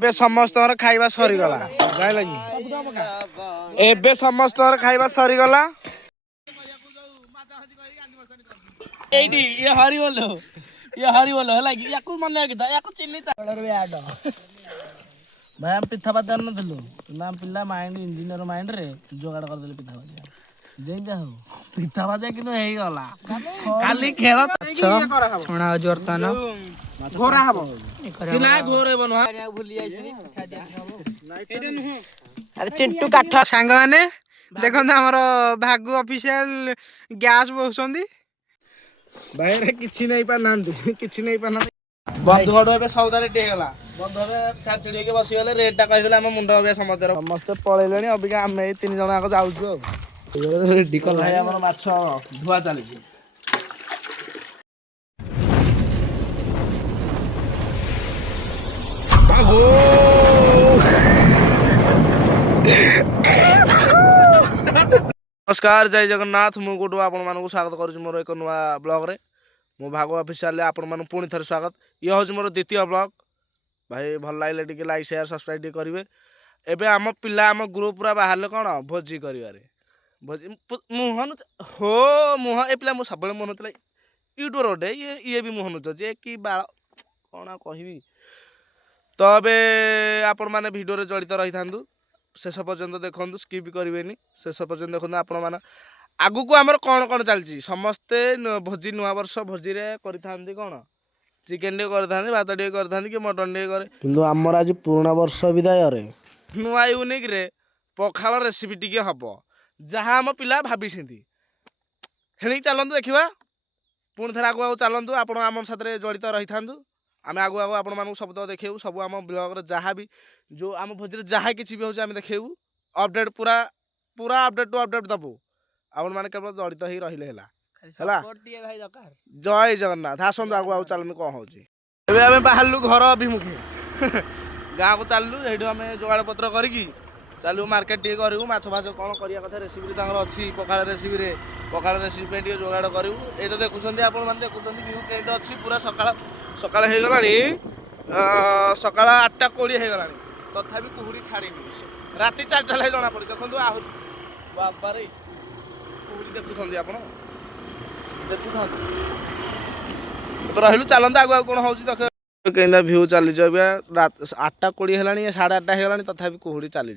ଏବେ ସମସ୍ତଙ୍କର ଖାଇବା ସରିଗଲା ଜାଣିଲ କି ଏବେ ସମସ୍ତଙ୍କର ଖାଇବା ସରିଗଲା ଏଇଠି ଇଏ ହରିବୋଲ ହେଲା କି ୟାକୁ ମନେ ରଖିଥା ୟାକୁ ଚିହ୍ନି ଭାଇ ଆମେ ପିଠା ପାତି ଆଣିନଥିଲୁ କିନ୍ତୁ ଆମ ପିଲା ମାଇଣ୍ଡ ଇଞ୍ଜିନିୟର ମାଇଣ୍ଡରେ ଯୋଗାଡ଼ କରିଦେଲେ ପିଠା ପାତି ଯେମିତି ହଉ ପିଠା ପାତି କିନ୍ତୁ ହେଇଗଲା କାଲି ଖେଳ ଛଣା ହଉଛି ବର୍ତ୍ତମାନ ଘୋରା ହବ ଆରେ ଚିଣ୍ଟୁ କାଠ ସାଙ୍ଗମାନେ ଦେଖନ୍ତୁ ଆମର ଭାଗୁ ଅଫିସିଆଲ ଗ୍ୟାସ ବସୁଛନ୍ତି ଭାଇରେ କିଛି ନେଇ ପାରୁନାହାନ୍ତି ବନ୍ଧୁ ଘର ଏବେ ସଉଦା ରେଡି ହେଇଗଲା ବନ୍ଧୁ ଏବେ ଛାଡ଼ି ହେଇକି ବସିଗଲେ ରେଟଟା କହିଦେଲେ ଆମ ମୁଣ୍ଡ ଏବେ ସମସ୍ତେ ପଳେଇଲେଣି ଅବିକା ଆମେ ଏଇ 3 ଜଣ ଯାକ ଯାଉଛୁ ଆଉ ରେଡି କଲା ଆମର ମାଛ ଧୁଆ ଚାଲିଛି नमस्कार जय जगन्नाथ मु गोटू आपण मानक स्वागत करुछु मोर एक नुआ ब्लॉग रे मो भागो ऑफिशियल आपण मान पुणी थरे स्वागत ये हूँ मोर द्वितीय ब्लॉग भाई भल लगे टिके लाइक शेयर सब्सक्राइब करेंगे एबे आम पिला आम ग्रुप पूरा बाहर कौन भोजी करें भोजी मुहन हो मुह ए पिला मुझे सब मुहन होता यूट्यूबर गोटे ये भी मुहन जे कि बाल कौन कहबी तो ए आपण मैंने भिडियो जड़ित रही था शेष पर्यंत देखो स्किप करेंगे शेष पर्यंत देखो आपण मैंने आगु को आमर कौन कौन चलती समस्ते भोजी नुआ वर्ष भोजी करें कौन चिकेन टे कर भात टे कर कि मटन टे करे किंतु आमर आज पुराना वर्ष विदाय नुआ यूनिक रे पखाल रेसिपी टी हम जहाँ आम पिला भाभी हेणी चलतु देखा पुणी थे आगु चलतु आप साथ जड़ित रही था आम आगु आगु आपण मानक सब तो देखू सब आम ब्लॉग जहाँ भी जो आम भोजी जहाँ कि भी होम देखू अपडेट पूरा पूरा अपडेट टू अपडेट दबू आपण मैंने केवल जड़ित ही रही है जय जगन्नाथ आसतु आगु आगु चलते कौन हो बाहर घर अभिमुखे गाँव को चलू ये आम जोगाड़ पत्र करी चलू मार्केट टे करूँ माछ फाछ कौन करवा कथा रेसिपी अच्छी पखाड़ रेसिपी टे जोगाड़ करूँ ये तो देखुं आपण मैंने देखुं व्यू केत अच्छी पूरा सकाल सकाल हो गला सकाल 8:20 हो गला तथापि कुहुड़ी छाड़ी राति 4टा लगे जना पड़े देखो आहरी बाबारे कुहुड़ी देखुं आप देखुं रही चलते आगु आगु कौन हो देख केंदा भ्यू चली 8:20 है 8:30 हो गला तथापि कुहुड़ी चली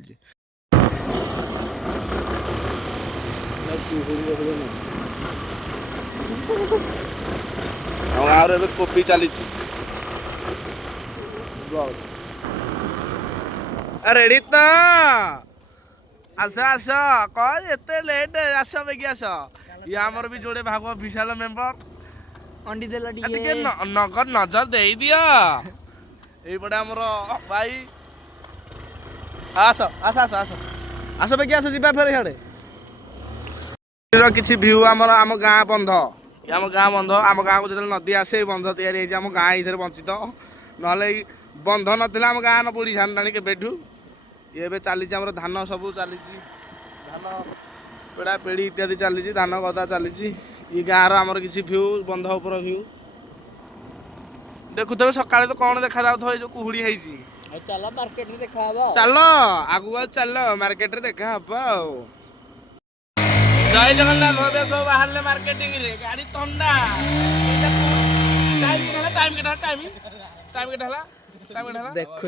गाँव कोपी चली रेडी तो आस आस कते लेट आस बेगी आस ये आमर भी जोड़े भाग ऑफिशियल मेंबर अंडी देला नगर नजर दे दिया एपटे आमर भाई आस आस आस आस आस बेगी आस जा फेर इे किसी भ्यू आमर आम गाँ बंध आम गाँ बंध आम गाँव को जो नदी आसे बंध या आम गाँ ये बंचित ना बंध ना आम गाँ न बुढ़ी छाणी के ये चली धान सब चली धान पेड़ा पेड़ी इत्यादि चली धान गदा चली ये गाँव रमर किसी भ्यू बंध उपर भ्यू देखुते सकाले तो कौन देखा जाऊ जो कुहुड़ी चल मार्केट देखा चल आगु चल मार्केट देखा जय जगन्नाथ भाई सब बाहर मार्केटिंग रे गाड़ी ठंडा टाइम केटा देखु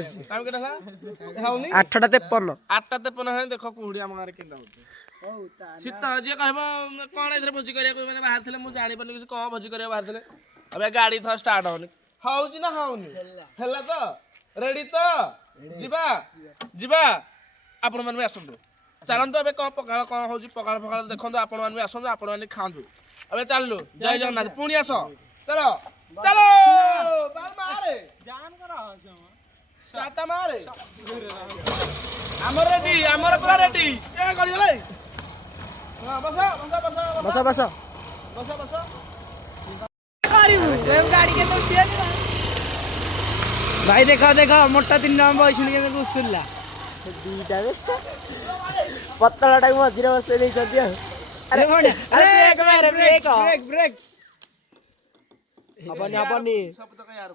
8:53 देख कुहुड़ी आम गाँव के शीत जी कह कौन ए भोजी करा बाहर थे मुझे जानी पार्नी किसी कौन भोजी करा बाहर थे अब गाड़ी थोड़ा स्टार्ट होनी हूँ ना होनी है तो रेडी तो जीवा आपण मैंने भी आसतु चलतु ए कौन पखाड़ कौन हो पखाड़ फखाड़ देखो आपण मैंने भी आसतु आपण मैंने खातु अब चलू जय जगन्नाथ पुणी आस चलो चलो मारे मारे आमर रेडी आमर पूरा रेडी बस भाई देखा देखा मोटा 3 जन बस घुसुला पतला टाइम मझे बस अरे ब्रेक ब्रेक हबनी सब तो यार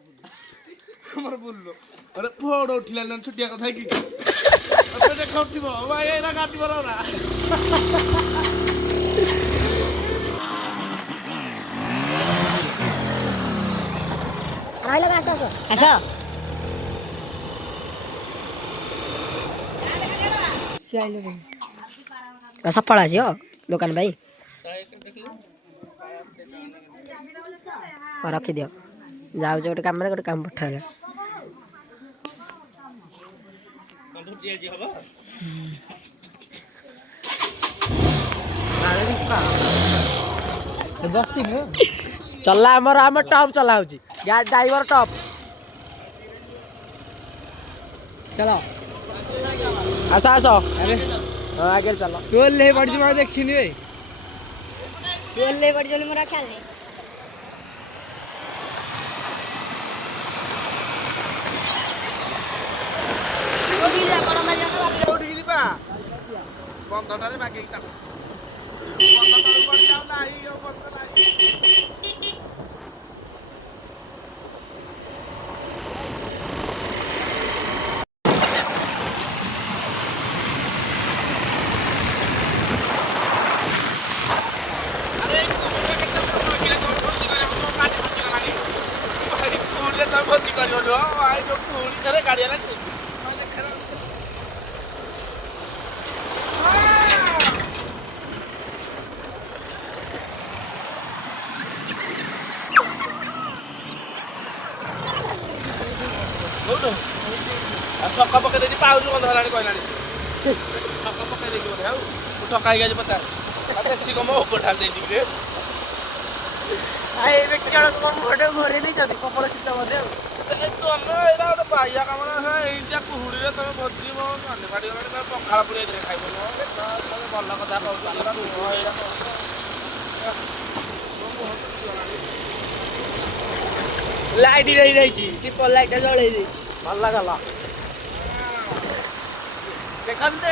हमर बोललो अरे फोड़ उठिला ना छुटिया कथा की अबे देखो उठिबो भाई एरा काटी बरोरा आइलो आसो सफल आसियो दुकान भाई रखिदियो जाऊ गोटे काम गोटे काम पठाइले चला आम टॉप चला गाड़ी ड्राइवर टॉप चलो आस आस हाँ आगे चलो टोल ले बढ़ जा देखनी भाई टोल ले बढ़ जा मोरा ख्याल नहीं बंधटारे बागे बंध जाऊ नाही बंध नाही गाड़ी छक्का पकई देती पाउज बंद है कहला छक्का पकई देखी बोले ठका ही पता देशी कम ढाल दे घरे नहीं कपड़ शीत बोधे तुम एरा गोटे बाइया कम ना ये कुहुड़ी तुम भोजी मन फाटी गला पखाड़ पुड़ी खाइब भल कथा कह लाइट ट्रिपल लाइट जल भल गला देखते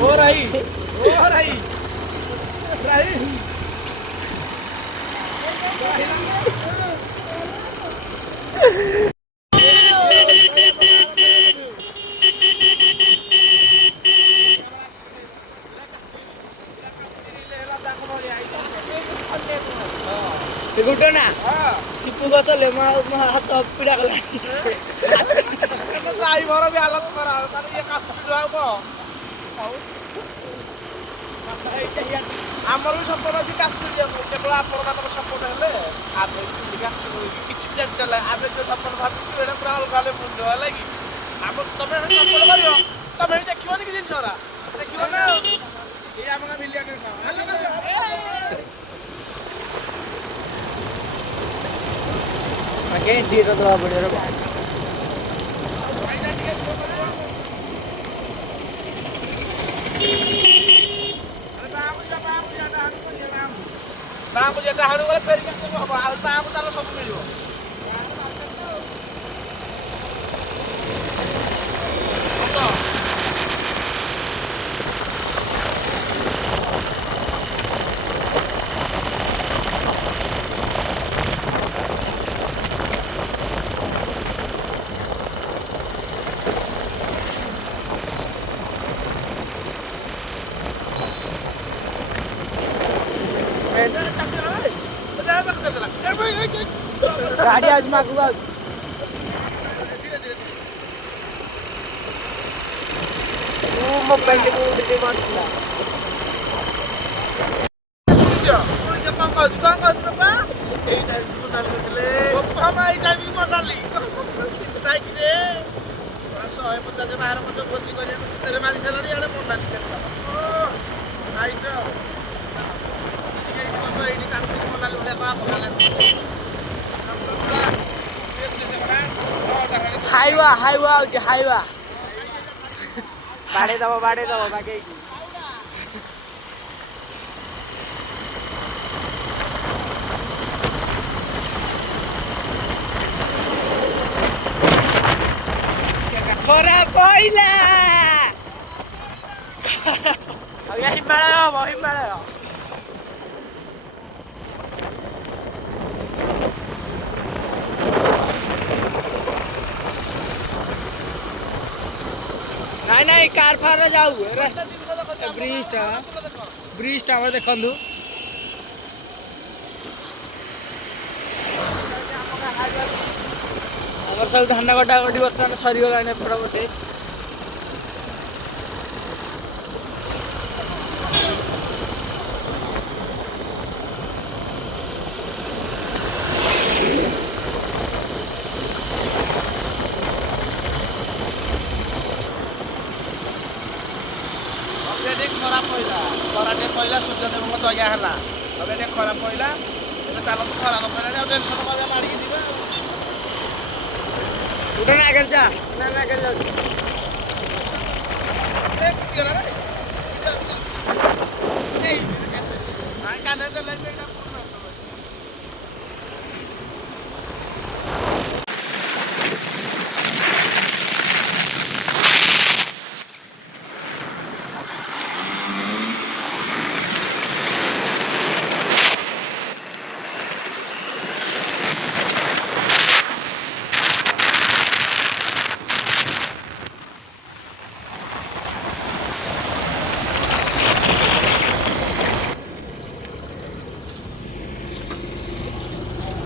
हो रही गुटो ना चिपू गछ ले हाथ पीड़ा गला ड्राइवर भी हालत खराब तार ये कासुरी रहब आमर भी सपोर्ट अच्छी काश्मीर केवल आप सपोर्ट हेले आम किसी चला आम जो सपोर्ट भावी पूरा अलग मुंड है कि आम तुम सपोर्ट कर तुम देखनी कि जिन देख ना ये आम मिलियन तो दवा पड़े बाबू जेटा हाणु गले फेर के हम आ बाबू तार सब मिलियो गाड़ी आज मागूंगा मोबाइल को उठे मारला सुनिया कौन बाबा एई टाइम को डाल देले बाबा माई टाइम को डाली ताई कि रे 150 बाहर मत भोजी करिया तेरे मारी सालारी आले मन डाली आई तो ये बस एई काश्मीर मनाली भले बाप हाईवा हाईवा बाड़े दबो बागे ଖରା ପଇଲା ହିମାଳୟ ହବ ହିମାଳୟ। ନାଇଁ ନାଇଁ କାର ଫାର ଯାଉ ବ୍ରିଜଟା ଆମର ଦେଖନ୍ତୁ। ଆମର ସବୁ ଧାନ କଟାକଟି ବର୍ତ୍ତମାନ ସରିଗଲାଣି ଏପଟ ଗୋଟେ। ଖରା ଟିକେ ପଇଲା ସୂର୍ଯ୍ୟଦେବଙ୍କ ଦୟା ହେଲା। ଏବେ ଟିକେ ଖରା ପଇଲା, ଏବେ ଚାଲନ୍ତୁ ଖରା ନ ପଇଲାଣି ଆଉ ଟେନସନ କରିବା ମାଡ଼ିକି ଯିବା ଆଉ। ଉଠା ନା ଆଗରେ ଯା ନା ଆଗରେ ଯାଉଛି।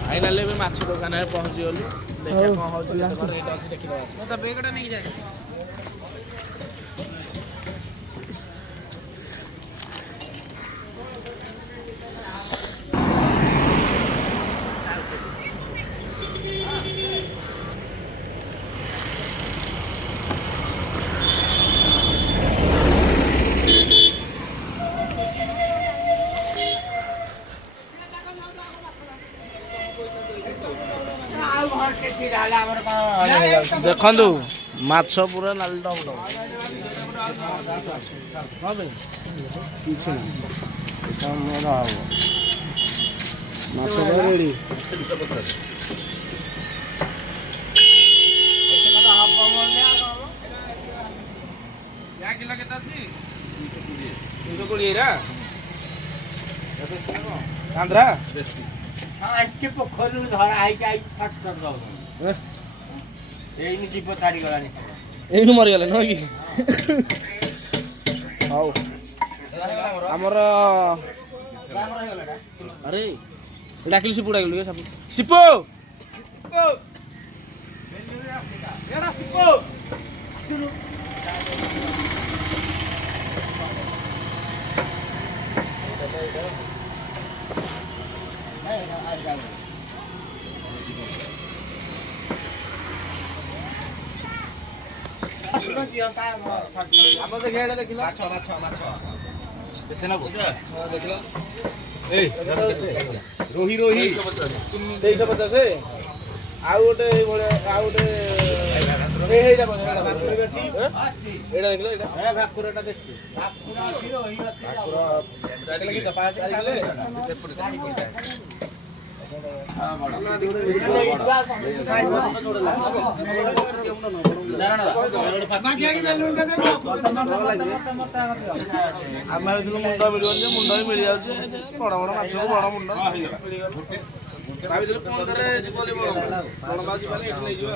ଫାଇନାଲି ଏବେ ମାଛ ଦୋକାନରେ ପହଞ୍ଚିଗଲୁ। ଦେଖିବା କ'ଣ ହେଉଛି, କେତେ କ'ଣ ରେଟ୍ ଅଛି ଦେଖିବା। ତା ବେଗଟା ନେଇକି ଯାଏ। ଦେଖନ୍ତୁ ମାଛ ପୁରା ନାଲି ଟମ ଟମ। କିଛି ନାହିଁ ମାଛ ରେଡ଼ି। କିଲୋ କେତେ ଅଛି? 220 ଆନ୍ଧ୍ରା ପୋଖରୀରୁ ଧରା ହେଇକି ଏଇନି ଜୀବ ଛାଡ଼ିଗଲାଣି। ଏଇଠୁ ମରିଗଲେ ନୁହଁ କି? ହଉ ଆମର ଆରେ ଡାକିଲୁ ସିପୁ ଡାକିଲୁ ସିପୁ ଦେଖିଲ ମାଛ ମାଛ ମାଛ କେତେ ନବୁ ଦେଖିଲ ରୋହି ରୋହି 250। ଆଉ ଗୋଟେ ଏଇଭଳିଆ ଆଉ ଗୋଟେ ଏଇଟା ଦେଖିଲ ଏଇଟା ଭାକୁରଟା ଦେଖିଲି। ଆମେ ଭାବିଥିଲୁ ମୁଣ୍ଡ ମିଳିବନି ଯେ ମୁଣ୍ଡ ବି ମିଳିଯାଉଛି। ବଡ଼ ବଡ଼ ମାଛକୁ ବଡ଼ ମୁଣ୍ଡ ଭାବିଥିଲୁ ପନ୍ଦରରେ ଯିବ ବଡ଼ ମାଛ ଯିବାନି ଏଠି ନେଇଯିବ।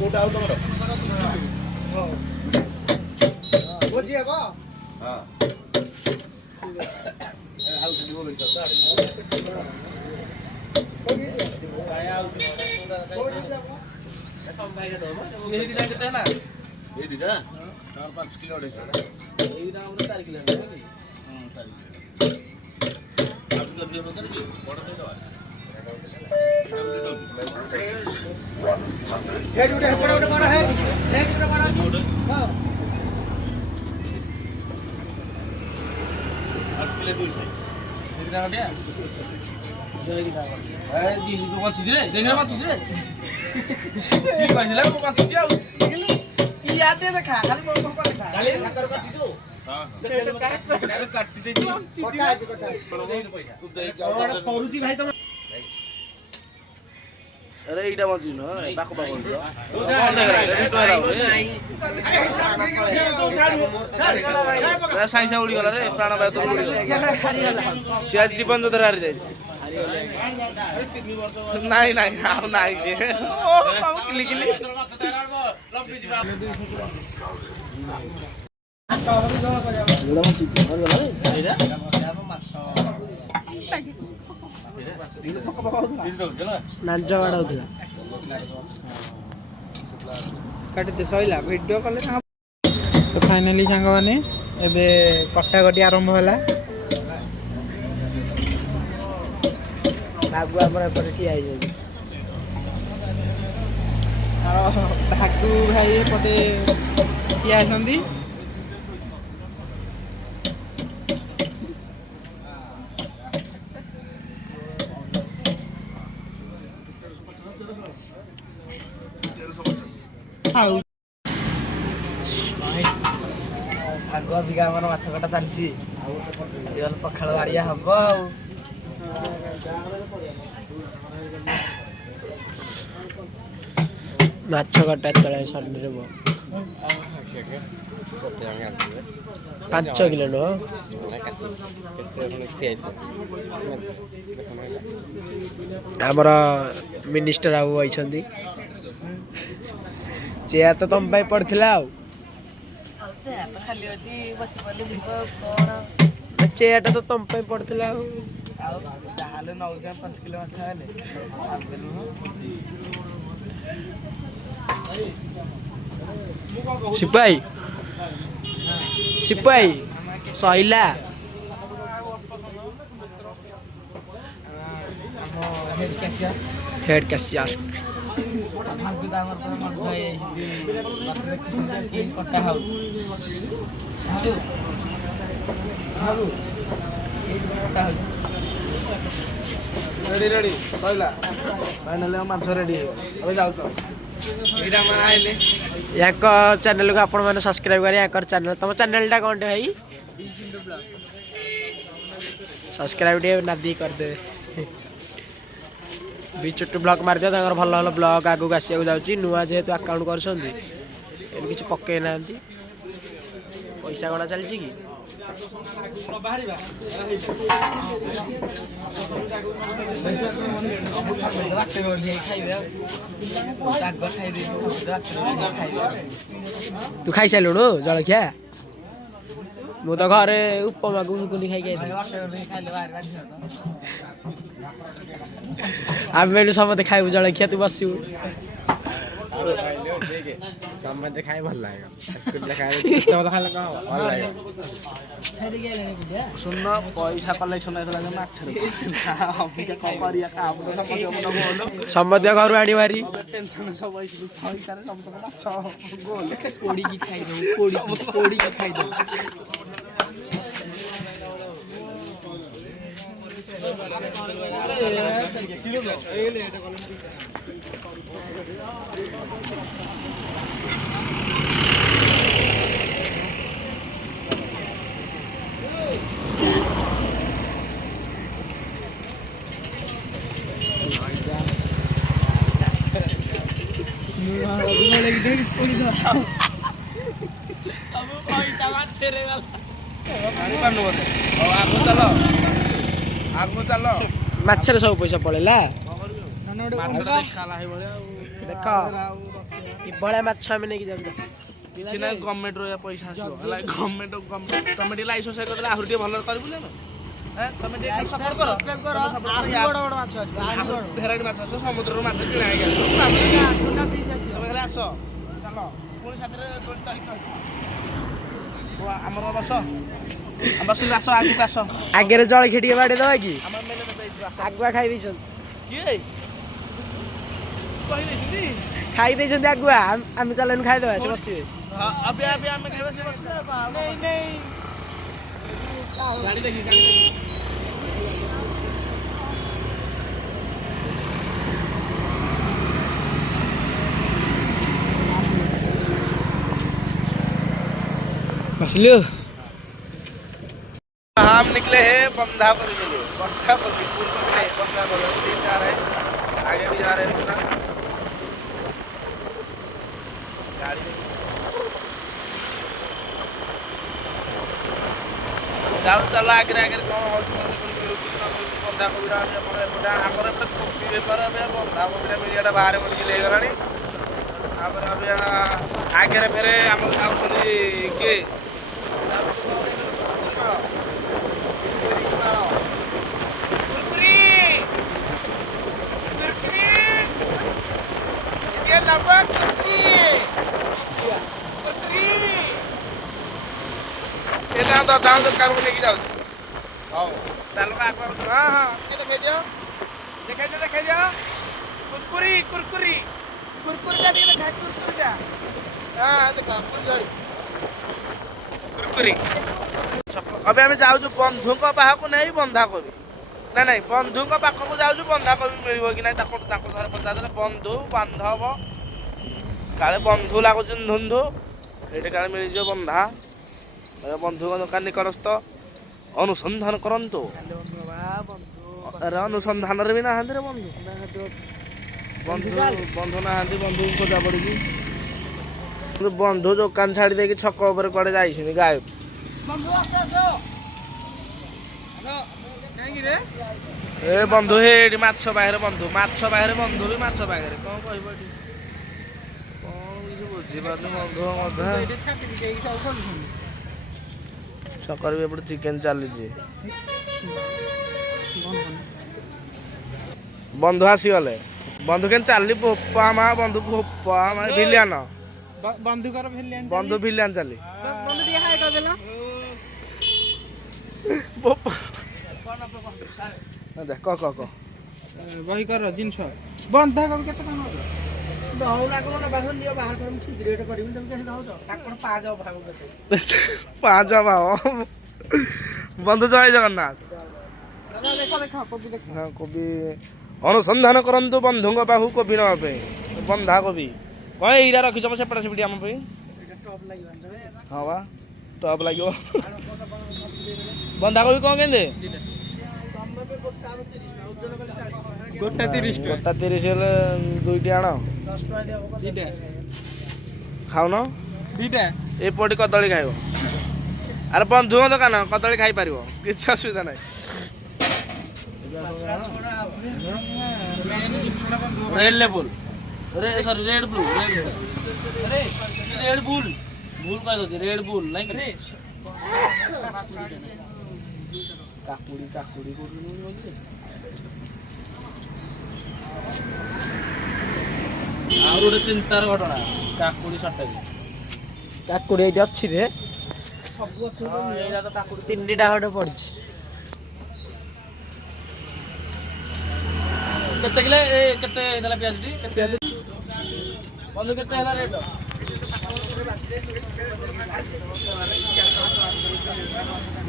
କୋଉଟା ଆଉ ତମର ଭୋଜି ହେବ। ଏଇ ଦିଟା 5 କିଲୋ 250 ଏଇଟା ଆମର 4 କିଲୋ। अरे इटा बंची न पाखो पाखो साइंसा उड़ी गला रे प्राण बाय तो उड़ी गला सी आज जीवन जो हारी जाय नाही नाही आव नाही जे ओ बाबू किली किली नाच बाड़ा काटते सैला वीडियो कले तो फाइनाली सांग मैंने एबे कटाकटी आरंभ है भागु आमर एपटे ठिया भागु भाई एपटे ठिया आसती भागुआ बिगा आमर माछ कटा चलची पखाड़ बाड़िया हम आ माछ कटा तले सन्डे रे 5 किलो नो आमर मिनिस्टर आउ आइछंदी चेयर तो तुम पाई पड़थिला आउ खाली अछि बस पले बिको कोन चेयर तो तुम पाई पड़थिला आउ जाहाले 5 किलो माछ आले सिपाही सिपाही सहिला हेड कैशियर भागु दामर पर मग भाई आइछि कट्टा हाउ भागु कट्टा हाउ रेडी रेडी सइला फाइनली हम माछ रेडी अबे जाउ तो एटा मन आइले याक चैनल को आपण माने सब्सक्राइब करी याकर चैनल तम चैनलटा कोनटे भाई सब्सक्राइब दे नादी कर दे बिचुट ब्लॉग मार दिया ताकर भल भल ब्लॉग आगु आसिया जाउची नुआ जेहेतु अकाउंट करछंदी एन किछ पक्के नांती पैसा गणा चलची की बाटे बोली खाइबे ताग खाइबे सब बाटे खाइबे तू खाई सालुणु जलखिया मु तो घरे उपमा गुनी खाई के बाटे बोली खाइले बाहर बाहर आमे समते खाइबु जलखिया तू बसिबु समझ खाए भल लागेगा खाए खाए लगा भल लागेगा सुन पैसा कलेक्शन आइतला जे माछ रे हम के करिया काम तो सब मन बोलो समते घर आडी मारी टेंशन सब पैसा रे सब माछ गोल कोड़ी की खाइ दो कोड़ी की खाइ दो आगु चल माछरे सब पैसा पळेला माछ देखाला हे बळे देख कि बळे माछ हम नेकी जाब କିଛି ନାହିଁ ଗଭର୍ଣ୍ଣମେଣ୍ଟ ର ପଇସା ଆସିବ ହେଲା ଗଭର୍ଣ୍ଣମେଣ୍ଟ ତମେ ଟିକେ ଲାଇସେନ୍ସ କରିଦେଲେ ଆହୁରି ଟିକେ ଭଲ କରିବୁଲେ ନା ତମେ ଟିକେ ସପୋର୍ଟ କର ସବସ୍କ୍ରାଇବ କର ଆହୁରି ବଡ଼ ବଡ଼ ମାଛ ଆସିବ ଭେରାଇଟି ମାଛ ଆସିବ ସମୁଦ୍ରରୁ ମାଛ କିଣା ହେଇକି ଆସିବ ତମେ ହେଲେ ଆସ ଚାଲ ପୁଣି ସାଥିରେ ତାରିଖ ଆମର ବସ ବସିଲେ ଆସ ଆଗକୁ ଆସ आगे जलखिया टिके बाड़े दवा कि ଆମର ଆଗୁଆ ଖାଇ ଦେଇଛନ୍ତି କିଏ କହିଦେଇଛନ୍ତି ଖାଇ ଦେଇଛନ୍ତି ଆଗୁଆ ଆମେ ଚାଲନ୍ତୁ ଖାଇଦେବା ସେ ବସିବେ ଏବେ ଏବେ ଆମେ ଖାଇବା ସେ ବସିବା ଗାଡ଼ି ଦେଖି बसलू हम निकले हैं बंधापुर के लिए बंधापुर बंधापुर जा रहे हैं आगे भी जा रहे हैं अपना गाड़ी चल चल आगे आगे कौन बंधापुर आमर कोपी बेपार बंधापुर मिलिया बाहर बस लेगला आगे फेरे आम किए दाम दुकान को लेके जाऊँ चलो हाँ हाँ देखाई दियो देखाई दियो कुरकुरी कुरकुरी कुरकुरी जा कुरकुरी जा हाँ देखा कुरकुरी अबे आम जाऊँ बंधु पाखक नहीं बंधाकोबी ना नहीं बंधु पाखक जाऊँ बंधाकोबी मिल कि ना घर पचार बंधु बांधव काले बंधु लगुच धुंधु ये काले मिल बंधा बंधु दुकान निकटस्थ अनुसंधान करंतु अरे अनुसंधान भी ना बंधु बंधु बंधु ना बंधु खोजा पड़ी बंधु दुकान छाड़ी दे छक कड़े जाइए गायब ए बंधु हे माछ बाहर बंधु भी माछ बाहर कौन कह बुझीपार बंधु छकर भी एपटे चिकेन चली बंधु आसीगले बंधु के चली भोपा मा बंधु भोपा मा भिलियन बंधु भिलियन चली देख क बही कर जिनस बंधा कर केते काम दहला को ना बाहर लियो बाहर कर छी ग्रेड करबिन तुम कैसे दहौ ताकर पाज भाग केते पाँच भाव बंधु जय जगन्नाथ दादा देखो देखो कॉपी देखो हाँ कोबी अनुसंधान करंतु बंधु पाखु कोबी ना पे बंधा कोबी कौन एरा रखी से सेपटा सेपटी आम पे टॉप लागिबन हाँ बा टॉप लगे बंधा कोबी कौन केंदे गोटा 30 गोटा 30 हेले दुईटी आण 10 टका दियो दीटा खाउन दीटा ए पटी कदली खाइब अरे बंधु दुकान कदली खाई पार किसी असुविधा ना red label sorry red blue red bull bull कह दो रेड बुल नहीं काकुड़ी काकुड़ी आउर गोटे चिंतार घटना काकुड़ी सटेज काकुड़ी एटी अछि रे सब अछि एटा तो काकुड़ी तीनटा हटे पड़छि केते किले केते देला प्याज टी केते बंधु केते हला रेट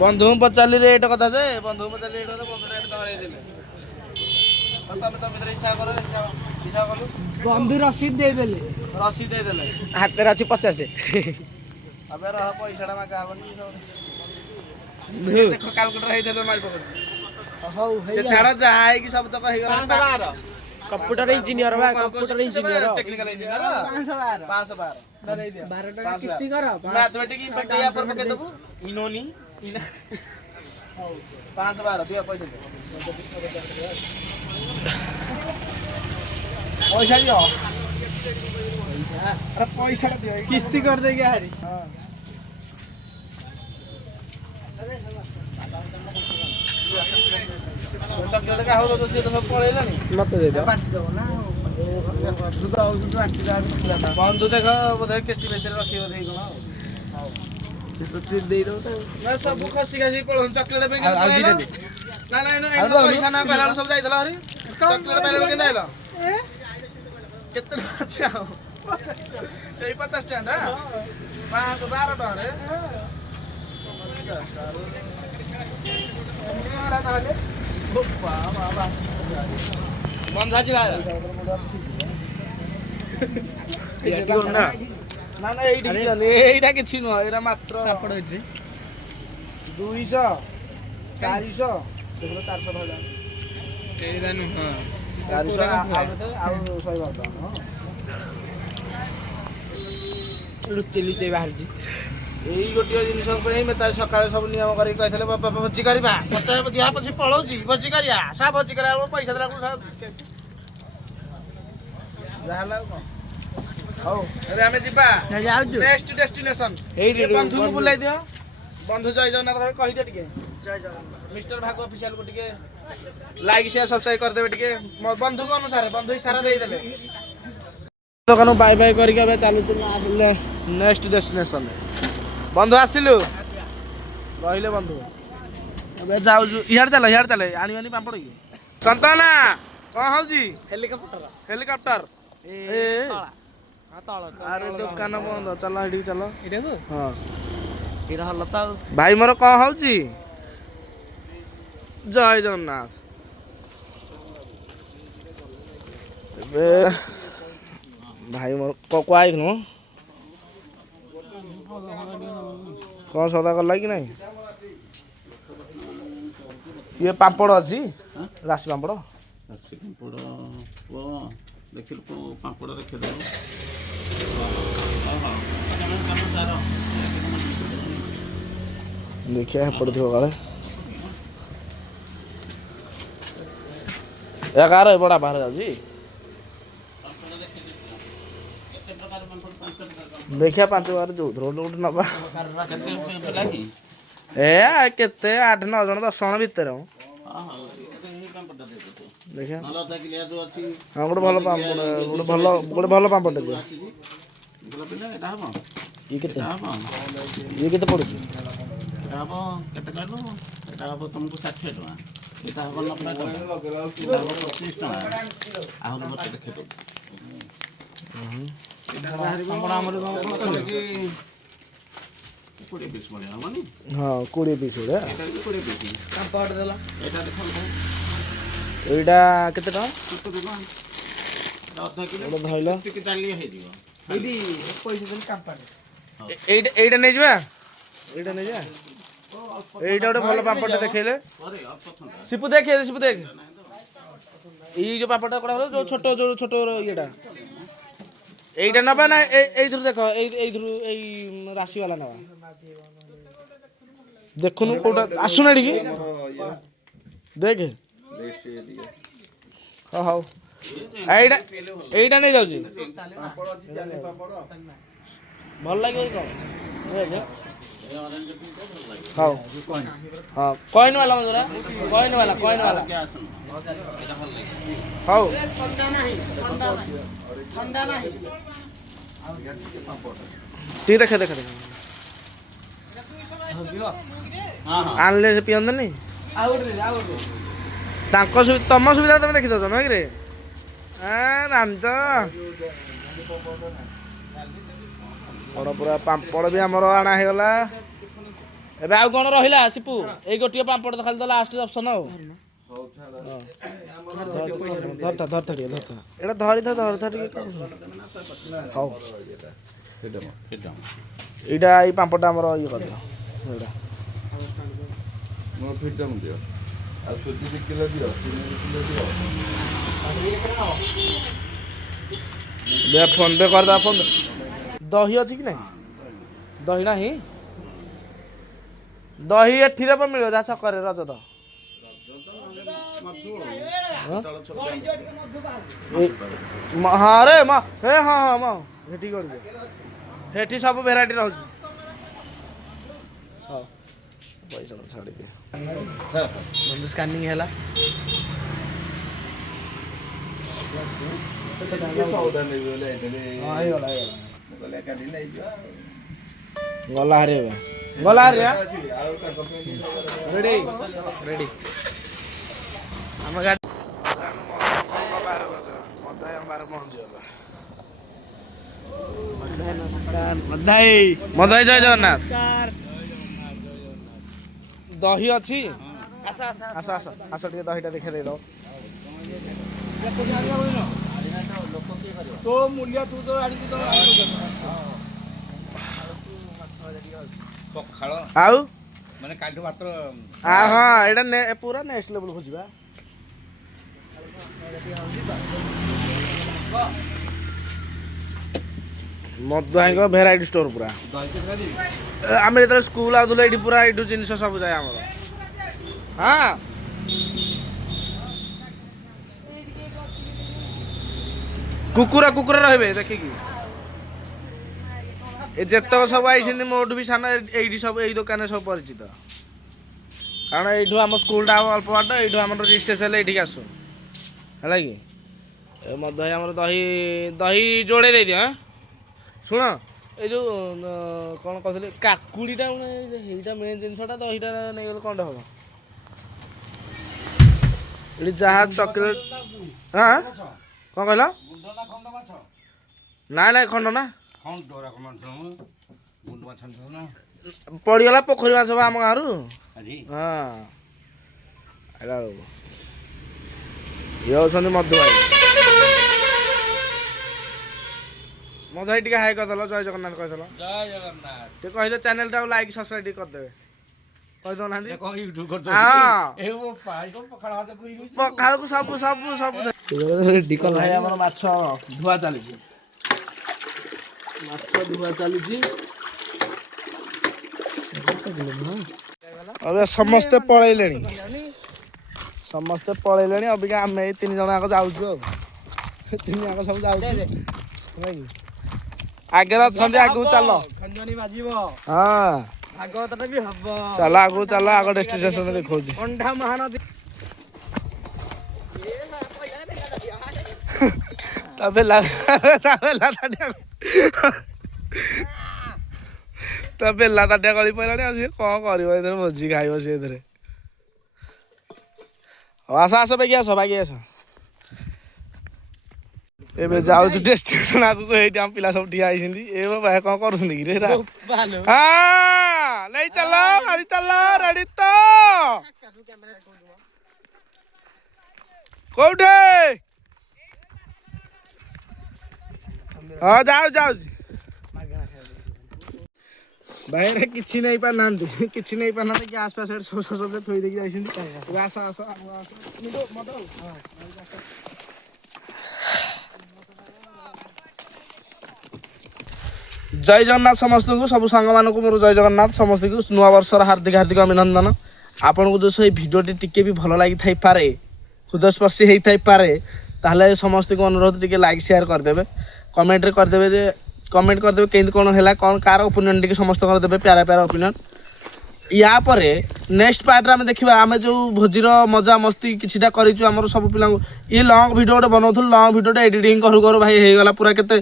बंधु पचाली रेट कथा जे बंधु पचाली रेट तो बंधु रेट तळे देले तमे तो भीतर हिसाब कर हिसाब करू बंधु रसीद दे देले रसीद दे देले हाथ रे अछि 50 अबे रह पैसाटा मागा हबनी सब देखो कैलकुलेटर हे देबे मार पकड़ हौ से छाड़ा जहाए कि सब तो कहि गला कंप्यूटर इंजीनियर बा कंप्यूटर इंजीनियर टेक्निकल इंजीनियर 512 दे दियो 12 टका किस्ती कर मैथमेटिक्स पकैया पर पके देबू इनोनी 512 दियो पैसा दे पैसा दियो अरे पैसा दियो किस्ती कर देगे हारी हां चॉकलेट का हो तो से तो सब पळेला नहीं मत दे दो बंधु देखो बोधे किस्ती बेच रखियो देई कोन से तो दे दो तो मैं सब खसी खसी पळो चॉकलेट पे आ दे ପଇସା ନା ପାଇଲା ସବୁ ଯାଇଥିଲା ହରି ଚକଲେଟ ପାଇଲା କେମିତି ଆଇଲ କେତେ ଟଙ୍କା ଅଛି ଆଉ ଏଇ 50 ଟଙ୍କା 512 ଟଙ୍କାରେ ବନ୍ଧା ଯିବା ନା ଏଇଟା କିଛି ନୁହଁ ଏଇଟା ମାତ୍ର 200 400 ଦେଖୁନ 400 ରହିଲା ଏଇଟା ନୁହଁ 400 ଆଉ 112 ଟଙ୍କା ଲୁଚେଇ ବାହାରୁଛି ଏଇ ଗୋଟିଏ ଜିନିଷ ପାଇଁ ମତେ ସକାଳେ ସବୁ ନିୟମ କରିକି କହିଥିଲେ ବାପା ଭୋଜି କରିବା ପଚାଶ ଯାହା ପଛେ ପଳଉଛି ଭୋଜି କରିବା ସା ଭୋଜି କରିବା ପଇସା ଦେଲା ଯାହା ହେଲା ଆଉ କଣ ହଉ ଏବେ ଆମେ ଯିବା ଯାଉଛୁ ନେକ୍ସଟ ଡେଷ୍ଟିନେସନ ଏଇଠି ବନ୍ଧୁକୁ ବୁଲାଇ ଦିଅ ବନ୍ଧୁ ଜୟ ଜଗନ୍ନାଥ ଭାଇ କହିଦିଅ ଟିକେ ମିଷ୍ଟର ଭାଗ ଅଫିସିଆଲ କୁ ଟିକେ ଲାଇକ୍ ସେୟାର ସବସ୍କ୍ରାଇବ କରିଦେବେ ଟିକେ ମୋ ବନ୍ଧୁଙ୍କ ଅନୁସାରେ ବନ୍ଧୁ ଇସାରା ଦେଇଦେଲେ ଦୋକାନ ବାଇ ବାଇ କରିକି ଏବେ ଚାଲୁଛୁ ଆସିଲେ ନେକ୍ସଟ ଡେଷ୍ଟିନେସନ ବନ୍ଧୁ ଆସିଲୁ ରହିଲେ ବନ୍ଧୁ ଏବେ ଯାଉଛୁ ଇଆଡେ ଚାଲ ଆଣିବାନି ପାମ୍ପଡ଼ କି ସନ୍ତାନା କଣ ହଉଛି ହେଲିକପ୍ଟର ଆରେ ଦୋକାନ ବନ୍ଦ ଚାଲ ଏଠିକି ଚାଲ ହଁ ଭାଇ ମୋର କଣ ହଉଛି ଜୟ ଜଗନ୍ନାଥ ଏବେ ଭାଇ ମୋର କୁଆ ଆଇଥିଲୁ କଣ ସଦା କଲା କି ନାଇଁ ଇଏ ପାମ୍ପଡ଼ ଅଛି ରାଶି ପାମ୍ପଡ଼ ରାଶି ପାମ୍ପଡ଼ ଦେଖିଲୁ ପାମ୍ପଡ଼ ଦେଖିଦେବୁ ଦେଖିବା ପଡ଼ିଥିବ କାଳେ ଏ କାର ବଡ଼ା ବାହାରେ ଯାଉଛି ଦେଖିବା 5 ବାର ଯୋଉଥିର ଗୋଟେ ନବା ଏ କେତେ 8-9 ଜଣ 10 ଜଣ ଭିତରେ ଦେଖିବା ହଁ ଗୋଟେ ଭଲ ପାମ୍ପଡ଼ ଗୋଟେ ଭଲ ପାମ୍ପଡ଼ଟେ ଦିଅ ଇଏ କେତେ ପଡ଼ୁଛି କେତେ କହିଲୁ ଏଇଟା ହବ ତମକୁ 60 ଟଙ୍କା ଏଇଟା ହବ 90 ଟଙ୍କା ଏଇଟା ହବ 25 ଟଙ୍କା ଆହୁରି ଗୋଟେ ଦେଖେଇଦେବୁ କୋଡ଼ିଏ ପିସ୍ ଭଳିଆ ହବନି ହଁ 20 ପିସ୍ ଭଳିଆ ଏଇଟା ବି 20 ପିସ୍ ଏଇଟା ଦେଖନ୍ତୁ ଏଇଟା କେତେ ଟଙ୍କା ଅଧା କିଲୋ ଗୋଟେ ଧଇଲ ଟିକେ ଡାଲି ହେଇଯିବ ଏଇଟା ନେଇଯିବା ଏଇଟା ଗୋଟେ ଭଲ ପାମ୍ପଡ଼ଟେ ଦେଖେଇଲେ ସିପୁ ଦେଖ ଏଇ ଯୋଉ ପାମ୍ପଡ଼ଟା କଣ ହলো ଯୋଉ ଛୋଟ ଇଏଟା এইটা নেবা না এইথুরু দেখো এইথুরু এই রাশিওয়ালা নেবা দেখুন কোটা আসুন এদিকে দেখে হ্যাঁ হও এইটা এইটা নেই যাଉଛି ভাল লাগে কম হও হ্যাঁ কয়েন वाला মজরা কয়েন वाला হও ঠিক দেখে ଆଣିଲେ ସେ ପିଅନ୍ତେନି ତାଙ୍କ ତମ ସୁବିଧା ତମେ ଦେଖିଦଉଛ ନୁହେଁ କିରେ ଜାଣିଛ ବଡ଼ ପୁରା ପାମ୍ପଡ଼ ବି ଆମର ଆଣା ହେଇଗଲା ଏବେ ଆଉ କ'ଣ ରହିଲା ସିପୁ ଏଇ ଗୋଟିଏ ପାମ୍ପଡ଼ ତ ଖାଲି ତ ଲାଷ୍ଟ ଅପସନ୍ ଆଉ ଧରଥା ଟିକେ ଧରଥା ଏଇଟା ଧରିଥା ଟିକେ ହଉ ଏଇଟା ଏଇ ପାମ୍ପଡ଼ଟା ଆମର ଇଏ କରିଦିଅ ଏଇଟା ଫୋନ ପେ କରିଦେବା ଫୋନ ଦହି ଅଛି କି ନାହିଁ ଦହି ନାହିଁ ଦହି ଏଠିରେ ମିଳିବ ଯାହା ଛକରେ ରଜତ ହଁ ରେ ହେ ହଁ ସେଠି କରିଦିଅ ସେଠି ସବୁ ଭେରାଇଟି ରହୁଛି ହଉ ପଇସା ଛାଡ଼ିଦିଅ ବନ୍ଧୁ ସ୍କାନିଂ ହେଲା ଗଲା ହାରି ଏବେ ରେଡ଼ି ଆମ ଗାଡ଼ି ବାହାରେ ପହଞ୍ଚିଗଲା। ମଦାଇ ଜୟ ଜଗନ୍ନାଥ। ଦହି ଅଛି? ଆସ ଟିକେ ଦହିଟା ଦେଖେଇ ଦେଇଦବ। ତୋ ମୂଲ୍ୟ ତୁ ତ ଆଣିକି ତ ପଖାଳ ଆଉ ମାନେ କାଲିଠୁ ମାତ୍ର ହଁ ଏଇଟା ପୁରା ନେକ୍ସଟ ଲେବୁଲ ଖୋଜିବା। ମଧୁଆଙ୍କ ଭେରାଇଟି ଷ୍ଟୋର ପୁରା। ଆମେ ଯେତେବେଳେ ସ୍କୁଲ ଆଉଥିଲୁ ଏଇଠି ପୁରା ଏଇଠୁ ଜିନିଷ ସବୁ ଯାଏ ଆମର। ହଁ କୁକୁର ରହିବେ ଦେଖିକି। ଏ ଯେତକ ସବୁ ଆଇଛନ୍ତି ମୋଠୁ ବି ସାନ ଏଇଠି ସବୁ ଏଇ ଦୋକାନରେ ସବୁ ପରିଚିତ। କାରଣ ଏଇଠୁ ଆମ ସ୍କୁଲଟା ଅଳ୍ପ ବାଟ, ଏଇଠୁ ଆମର ରେଜିଷ୍ଟ୍ରେସନ ହେଲେ ଏଇଠିକି ଆସୁ ହେଲା କି। ମଧୁ ଭାଇ ଆମର ଦହି ଯୋଡ଼େ ଦେଇଦିଅ। ଶୁଣ ଏଇ ଯୋଉ କ'ଣ କହୁଥିଲି କାକୁଡ଼ିଟା ହେଇଟା ମେନ୍ ଜିନିଷଟା ଦହିଟା ନେଇଗଲେ କ'ଣଟା ହେବ? ଏଠି ଯାହା ଚକୋଲେଟ୍ ହଁ କ'ଣ କହିଲ? ନାଇଁ ଖଣ୍ଡ ନା ପଡ଼ିଗଲା ପୋଖରୀ ମାଛ ବା ଆମ ଗାଁରୁ। ହଁ ଏଇଟା ଇଏ ହେଉଛନ୍ତି ମଧୁ ଭାଇ। ମଧୁ ଭାଇ ଟିକେ ହାଇ କରିଦେଲ, ଜୟ ଜଗନ୍ନାଥ କହିଦେଲ। ଜୟ ଜଗନ୍ନାଥ। ଟିକେ କହିଲେ ଚ୍ୟାନେଲଟାକୁ ଲାଇକ୍ ସବସ୍କ୍ରାଇବ୍ ଟିକେ କରିଦେବେ। କହିଦେଉନାହାନ୍ତି। ପଖାଳକୁ ସବୁ ଭାଇ ଆମର ମାଛ ଧୁଆ ଚାଲିଛି। ଏବେ ସମସ୍ତେ ପଳେଇଲେଣି ଅବିକା ଆମେ ଏଇ 3 ଜଣ ଯାକ ଯାଉଛୁ ଆଉ। 3 ଜଣ ସବୁ ଯାଉଛୁ ଆଗରେ ଅଛନ୍ତି, ଆଗକୁ ଚାଲ। ଖଞ୍ଜଣି ବାଜିବ, ହଁ ଭାଗବତଟା ବି ହବ। ଚାଲ ଆଗକୁ ଚାଲ, ଆଗ ଡେଷ୍ଟିନେସନ ଦେଖଉଛି। କଣ୍ଢା ମହାନଦୀ ତା ବେଲା ତାଟିଆ ଗଳି ପଇଲାଣି। ଆଉ ସିଏ କ'ଣ କରିବ ଏଥିରେ? ଭୋଜି ଖାଇବ ସିଏ ଏଥିରେ। ହଉ ଆସ ବାଗି ଆସ। ଏବେ ଯାଉଛୁ ଡେଷ୍ଟିନେସନ ଆଗକୁ। ଏଇଠି ଆମ ପିଲା ସବୁ ଠିଆ ହେଇଛନ୍ତି। ଏ ଭାଇ କ'ଣ କରୁଛନ୍ତି କି ରେ? ନେଇ ଚାଲ, ଗାଡ଼ି ଚାଲ, ରେଡି ତ? କୋଉଠି? ହଁ ଯାଉଛି। ଭାଇ କିଛି ନେଇ ପାରୁନାହାନ୍ତି, ଗ୍ୟାସ୍ ଫ୍ୟାସ୍ ସବୁ ଥୋଇ ଦେଇକି ଯାଇଛନ୍ତି। ଆସ ଜୟ ଜଗନ୍ନାଥ ସମସ୍ତଙ୍କୁ, ସବୁ ସାଙ୍ଗମାନଙ୍କୁ ମୋର ଜୟ ଜଗନ୍ନାଥ। ସମସ୍ତଙ୍କୁ ନୂଆ ବର୍ଷର ହାର୍ଦ୍ଦିକ ଅଭିନନ୍ଦନ। ଆପଣଙ୍କୁ ଯେଉଁ ସେଇ ଭିଡ଼ିଓଟି ଟିକେ ବି ଭଲ ଲାଗିଥାଇପାରେ, ହୃଦୟସ୍ପର୍ଶୀ ହେଇଥାଇପାରେ, ତାହେଲେ ସମସ୍ତଙ୍କୁ ଅନୁରୋଧ ଟିକେ ଲାଇକ୍ ସେୟାର କରିଦେବେ। କମେଣ୍ଟ କରିଦେବେ କେମିତି କ'ଣ ହେଲା, କ'ଣ କାହାର ଓପିନିଅନ୍ ଟିକେ ସମସ୍ତଙ୍କର ଦେବେ, ପ୍ୟାରା ଓପିନିଅନ୍। ୟା ପରେ ନେକ୍ସଟ ପାର୍ଟରେ ଆମେ ଦେଖିବା ଆମେ ଯେଉଁ ଭୋଜିର ମଜା ମସ୍ତି କିଛିଟା କରିଛୁ ଆମର ସବୁ ପିଲାଙ୍କୁ। ଇଏ ଲଙ୍ଗ୍ ଭିଡ଼ିଓ ଗୋଟେ ବନାଉଥିଲୁ, ଲଙ୍ଗ୍ ଭିଡ଼ିଓଟା ଏଡ଼ିଟିଂ କରୁ ଭାଇ ହେଇଗଲା ପୁରା କେତେ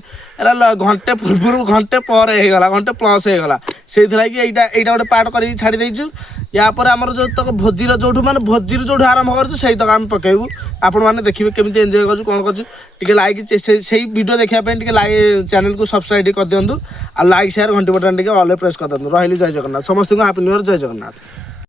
ଘଣ୍ଟେ ପୂର୍ବରୁ ଘଣ୍ଟେ ପରେ ହେଇଗଲା, ଘଣ୍ଟେ ପ୍ଲସ୍ ହେଇଗଲା। ସେଇଥିଲାଗି ଏଇଟା ଗୋଟେ ପାର୍ଟ କରିକି ଛାଡ଼ି ଦେଇଛୁ। ୟା ପରେ ଆମର ଯେଉଁତକ ଭୋଜିର ଯେଉଁଠୁ ଆରମ୍ଭ କରୁଛୁ ସେଇ ତକ ଆମେ ପକେଇବୁ। ଆପଣମାନେ ଦେଖିବେ କେମିତି ଏନ୍ଜୟ କରୁଛୁ, କ'ଣ କରୁଛୁ। ଟିକେ ଲାଇକ୍ ସେଇ ଭିଡ଼ିଓ ଦେଖିବା ପାଇଁ ଟିକେ ଚ୍ୟାନେଲକୁ ସବସ୍କ୍ରାଇବ୍ ଟିକେ କରିଦିଅନ୍ତୁ। ଆଉ ଲାଇକ୍ ସେୟାର ଘଣ୍ଟି ବଟନ୍ ଟିକେ ଅଲ୍ ପ୍ରେସ୍ କରିଦିଅନ୍ତୁ। ରହିଲି, ଜୟ ଜଗନ୍ନାଥ ସମସ୍ତଙ୍କୁ। ହାପି ନ୍ୟୁ ଇୟର, ଜୟ ଜଗନ୍ନାଥ।